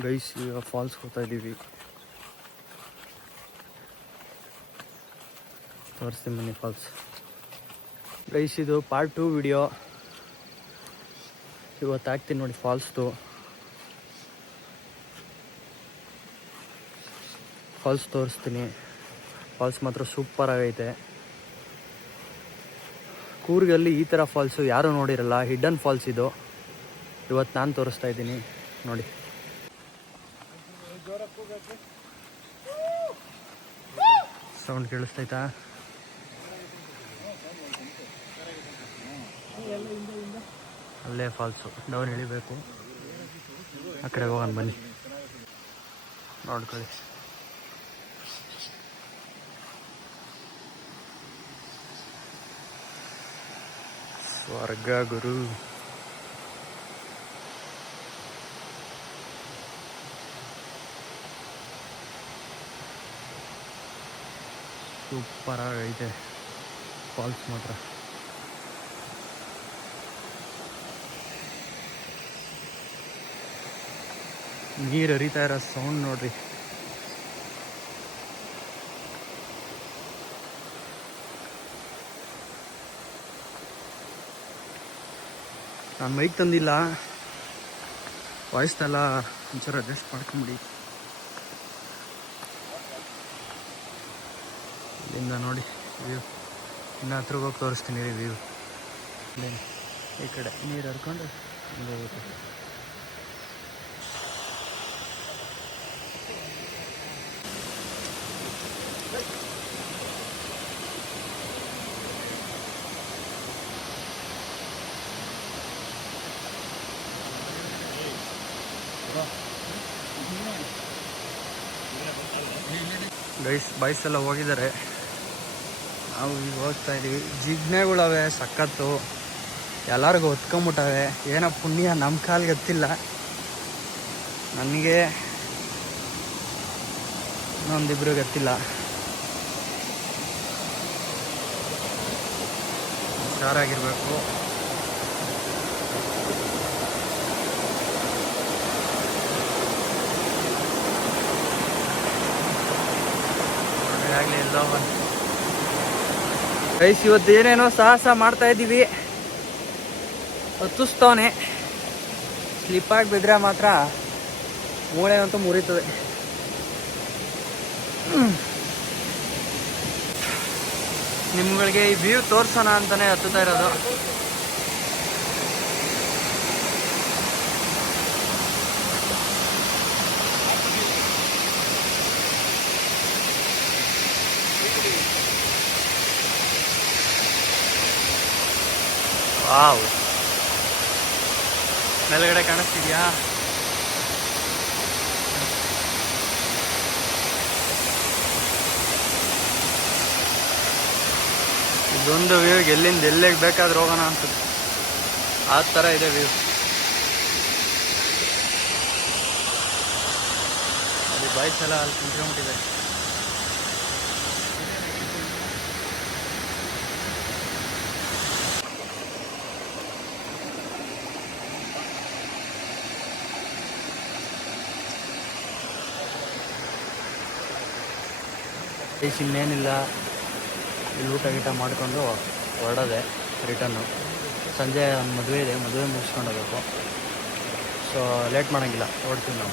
Guys ಈಗ falls ಹೋಗ್ತಾ ಇದ್ದೀವಿ. ತೋರಿಸ್ತೀನಿ ಬನ್ನಿ ಫಾಲ್ಸ್. ಗೈಸ್ ಇದು ಪಾರ್ಟ್ 2 ವಿಡಿಯೋ. ಇವತ್ತು ಹಾಕ್ತೀನಿ ನೋಡಿ ಫಾಲ್ಸ್ದು. ಫಾಲ್ಸ್ ತೋರಿಸ್ತೀನಿ. ಫಾಲ್ಸ್ ಮಾತ್ರ ಸೂಪರ್ ಆಗೈತೆ. ಕೂರ್ಗಲ್ಲಿ ಈ ಥರ ಫಾಲ್ಸು ಯಾರೂ ನೋಡಿರಲ್ಲ. ಹಿಡನ್ ಫಾಲ್ಸ್ ಇದು. ಇವತ್ತು ನಾನು ತೋರಿಸ್ತಾ ಇದ್ದೀನಿ ನೋಡಿ. ಸೌಂಡ್ ಕೇಳಿಸ್ತೈತಾ? ಅಲ್ಲೇ ಫಾಲ್ಸು. ಡೌನ್ ಇಳಿಬೇಕು. ಆ ಕಡೆ ಹೋಗೋಣ ಬನ್ನಿ, ನೋಡ್ಕೊಳ್ಳಿ. ಸ್ವರ್ಗ ಗುರು. ಸೂಪರ್ ಆಗೈತೆ ಫಾಲ್ಸ್ ಮಾತ್ರ. ನೀರು ಹರಿತಾ ಇರೋ ಸೌಂಡ್ ನೋಡ್ರಿ. ನಾನು ಮೈಕ್ ತಂದಿಲ್ಲ, ವಾಯ್ಸ್ನೆಲ್ಲ ಒಂಚೂರು ಅಡ್ಜಸ್ಟ್ ಮಾಡ್ಕೊಂಬಿಡಿ. ಇಲ್ಲಿಂದ ನೋಡಿ ವ್ಯೂ. ಇನ್ನು ಹತ್ರಕ್ಕೆ ಹೋಗಿ ತೋರಿಸ್ತೀನಿ ರೀ ವ್ಯೂ. ಈ ಕಡೆ ನೀರು ಹರ್ಕೊಂಡು ಹೋಗುತ್ತೆ. ಬಾಯ್ಸ್ ಎಲ್ಲ ಹೋಗಿದ್ದಾರೆ, ನಾವು ಈಗ ಹೋಗ್ತಾ ಇದ್ದೀವಿ. ಜಿಗ್ನೆಗಳವೆ ಸಖತ್ತು, ಎಲ್ಲರಿಗೂ ಹೊತ್ಕೊಂಬಿಟ್ಟವೆ. ಏನೋ ಪುಣ್ಯ ನಮ್ಮ ಕಾಲಿಗೆ ಗೊತ್ತಿಲ್ಲ. ನನಗೆ ಇನ್ನೊಂದಿಬ್ರು ಗೊತ್ತಿಲ್ಲ. ಹುಷಾರಾಗಿರ್ಬೇಕು. ಗೈಸ್ ಇವತ್ತು ಏನೇನೋ ಸಾಹಸ ಮಾಡ್ತಾ ಇದ್ದೀವಿ. ಹತ್ತಿಸ್ತವನೆ. ಸ್ಲಿಪ್ಪಾಗಿ ಬಿದ್ದರೆ ಮಾತ್ರ ಮೂಳೆ ಅಂತೂ ಮುರಿತದೆ. ನಿಮ್ಗಳಿಗೆ ಈ ವ್ಯೂ ತೋರ್ಸೋಣ ಅಂತಾನೆ ಹತ್ತುತ್ತಾ ಇರೋದು. ವಾವ್, ಮೇಲ್ಗಡೆ ಕಾಣಿಸ್ತಿದ್ಯಾ? ಇದೊಂದು ವ್ಯೂಗೆ ಎಲ್ಲಿಂದ ಎಲ್ಲಿಗೆ ಬೇಕಾದ್ರೂ ಹೋಗೋಣ ಅನ್ಸುತ್ತೆ. ಆ ಥರ ಇದೆ ವ್ಯೂ. ಅಲ್ಲಿ ಬಾಯ್ಸ್ ಎಲ್ಲ ಅಲ್ಲಿ ಕುಂತ್ಕೊಂಡ್ಬಿಟ್ಟಿದೆ. ಇನ್ನೇನಿಲ್ಲ, ಇಲ್ಲಿ ಊಟ ಗೀಟ ಮಾಡಿಕೊಂಡು ಹೊರಡೋದೆ ರಿಟರ್ನು. ಸಂಜೆ ಒಂದು ಮದುವೆ ಇದೆ, ಮದುವೆ ಮುಗಿಸ್ಕೊಂಡು ಹೋಗ್ಬೇಕು. ಸೊ ಲೇಟ್ ಮಾಡೋಂಗಿಲ್ಲ, ಹೊರಡ್ತೀವಿ ನಾವು.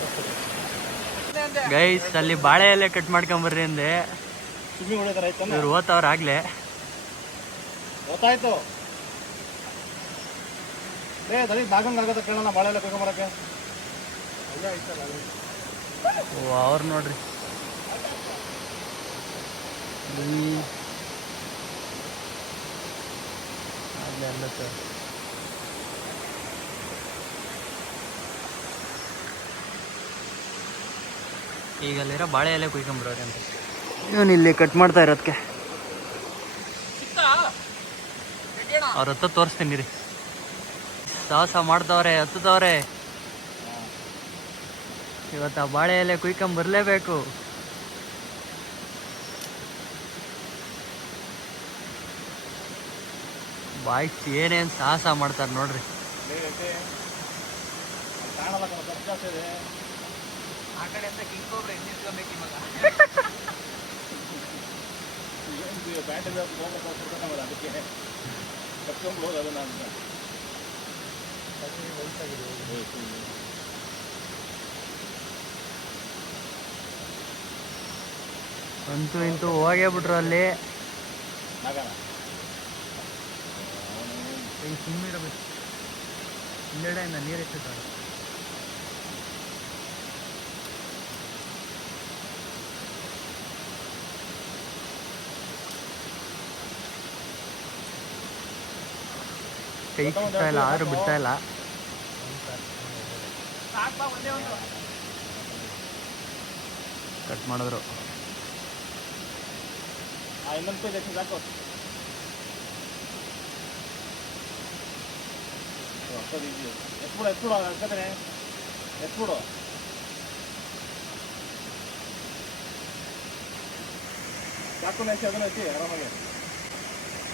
ಗೈಸ್ ಅಲ್ಲಿ ಬಾಳೆ ಎಲೆ ಕಟ್ ಮಾಡ್ಕೊಂಬರ್ರಿ ಅಂದೆ. ಇವ್ರು ಓದ್ತವ್ರು ಆಗ್ಲೇ. ಗೊತ್ತಾಯ್ತು. ಬಾಳೆ ಎಲೆ ಕಟ್ಕೊಂಬರಕ್ಕೆ ಅವ್ರು ನೋಡ್ರಿ. ಈಗ ಅಲ್ಲಿರೋ ಬಾಳೆ ಎಲೆ ಕುಯ್ಕೊಂಬರೋರಿ ಅಂತ ಇವನು ಇಲ್ಲಿ ಕಟ್ ಮಾಡ್ತಾ ಇರೋದಕ್ಕೆ. ಅವ್ರ ಹತ್ತ ತೋರಿಸ್ತೀನಿ ರೀ. ಸಾಹಸ ಮಾಡ್ತವ್ರೆ, ಹತ್ತುತ್ತವ್ರೆ. ಇವತ್ತು ಆ ಬಾಳೆ ಎಲೆ ಕುಯ್ಕೊಂಬರ್ಲೇಬೇಕು. ಬಾಯ್ಸ್ ಏನೇನು ಸಾಹಸ ಮಾಡ್ತಾರೆ ನೋಡ್ರಿ. ಆ ಕಡೆಯಿಂದ ಕಿಂಗ್ ಕೋಬ್ರಾ ಎನ್ನಿಸ್ಕೊಬೇಕು ಇವಾಗ. ಅದಕ್ಕೆ ಕಟ್ಕೊಂಡು ಹೋಗೋದು ನಾನು ಅಂತೂ ಇಂತೂ ಹೋಗೇ ಬಿಟ್ರು ಅಲ್ಲಿ. ಸುಮ್ಮನಿರಬೇಕು, ಹಿಂದೆಡೆಯಿಂದ ನೀರು ಎತ್ತಿರ್ತಾರೆ. ಕೈ ಬಿಡ್ತಾ ಇಲ್ಲ, ಆದ್ರೂ ಬಿಡ್ತಾ ಇಲ್ಲ. ಕಟ್ ಮಾಡಿದ್ರು.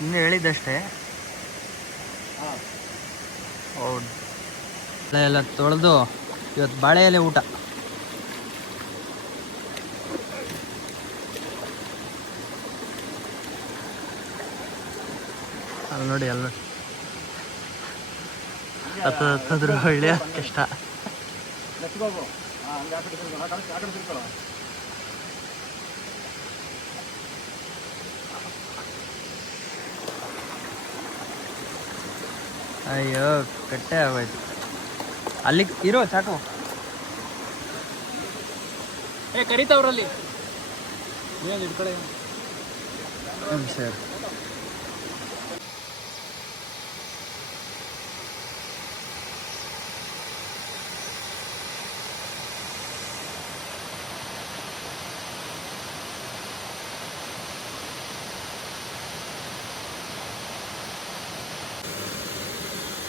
ಇನ್ನು ಹೇಳಿದ್ದಷ್ಟೇ. ಹೌದು, ಎಲ್ಲ ತೊಳೆದು ಇವತ್ತು ಬಾಳೆ ಎಲೆ ಊಟ. ಅಲ್ಲಿ ನೋಡಿ, ಅಲ್ಲಿ ಹತ್ತದ್ರು ಒಳ್ಳೆಯ ಕಷ್ಟ. ಅಯ್ಯೋ ಕಟ್ಟೆ ಆಗೋಯ್ತು. ಅಲ್ಲಿ ಇರೋ ಚಾಕು ಕರೀತಾವ್ರಲ್ಲಿ ಸರ್.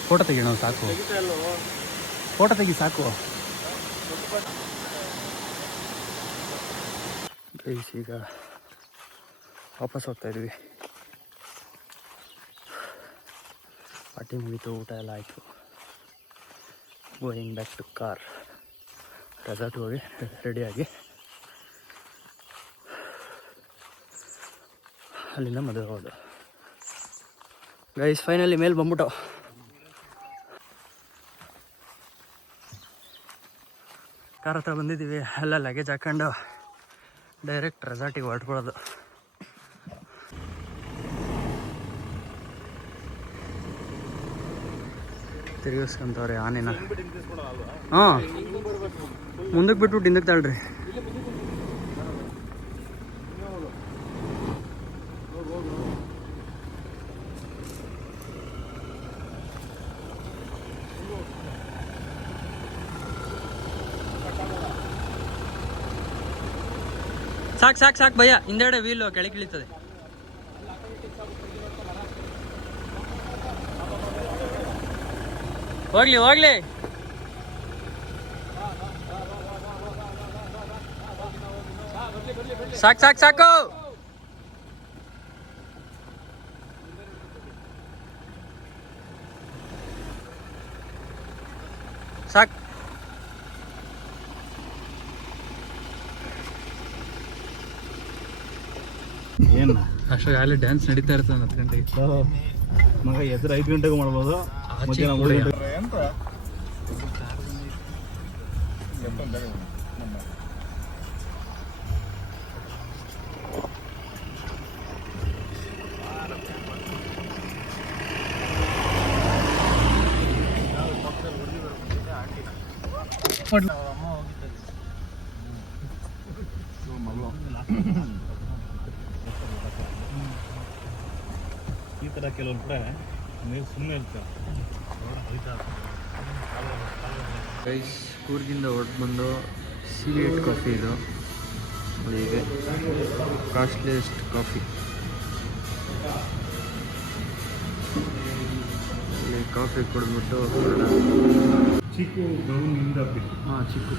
ಫೋಟೋ ತೆಗಿಯೋಣ, ಸಾಕು. ಫೋಟೋ ತೆಗಿ ಸಾಕು. ಈಗ ವಾಪಸ್ ಹೋಗ್ತಾ ಇದ್ವಿ. ಪಾರ್ಟಿ ಮುಗೀತು, ಊಟ ಎಲ್ಲ ಆಯಿತು. Going back to car. Resort ಹೋಗಿ ರೆಡಿಯಾಗಿ ಅಲ್ಲಿಂದ ಮದುವೆ ಹೋದ. ಗೈಸ್ ಫೈನಲಿ ಮೇಲೆ ಬಂದ್ಬಿಟ್ಟು ಕಾರ್ ಹತ್ರ ಬಂದಿದ್ದೀವಿ. ಎಲ್ಲ ಲಗೇಜ್ ಹಾಕೊಂಡು ಡೈರೆಕ್ಟ್ ರೆಸಾರ್ಟಿಗೆ ಹೊರಟ್ಬಿಡೋದು. ತಿರುಗಿಸ್ಕೊಂತವ್ರೆ ಆನೆನ. ಹಾಂ, ಮುಂದಕ್ಕೆ ಬಿಟ್ಬಿಟ್ಟು ಹಿಂದಕ್ಕೆ ತಳ್ರಿ. ಸಾಕು ಸಾಕು ಸಾಕು ಭಯ್ಯ, ಹಿಂದೆಡೆ ವೀಲು ಕೆಳಗೆ ಇಳಿತದೆ. ಹೋಗ್ಲಿ ಹೋಗ್ಲಿ. ಸಾಕು ಸಾಕು ಸಾಕು. ಸಾಕು. ಏನು ಅಷ್ಟಾಗ ಅಲ್ಲಿ ಡ್ಯಾನ್ಸ್ ನಡೀತಾ ಇರ್ತದೆ 10 ಗಂಟೆಗೆ. ಮಗ ಎದುರು 5 ಗಂಟೆಗೂ ಮಾಡ್ಬೋದು. ಎಂತ ಈ ಥರ ಕೆಲವೊಂದು ಕಡೆ ನೀರು ಸುಮ್ಮನೆ ಇರ್ತದೆ. ಗೈಸ್, ಕೂರ್ಗಿಂದ ಹೊರಟು ಬಂದು ಸಿವಿಯಟ್ ಕಾಫಿ ಇದು. ಹೀಗೆ ಕಾಸ್ಟ್ಲಿಯೆಸ್ಟ್ ಕಾಫಿ. ಇಲ್ಲಿ ಕಾಫಿ ಕುಡಿದ್ಬಿಟ್ಟು ಚಿಕ್ಕು ಬ್ರೌನ್ ಇಂದ ಹಾಂ ಚಿಕ್ಕು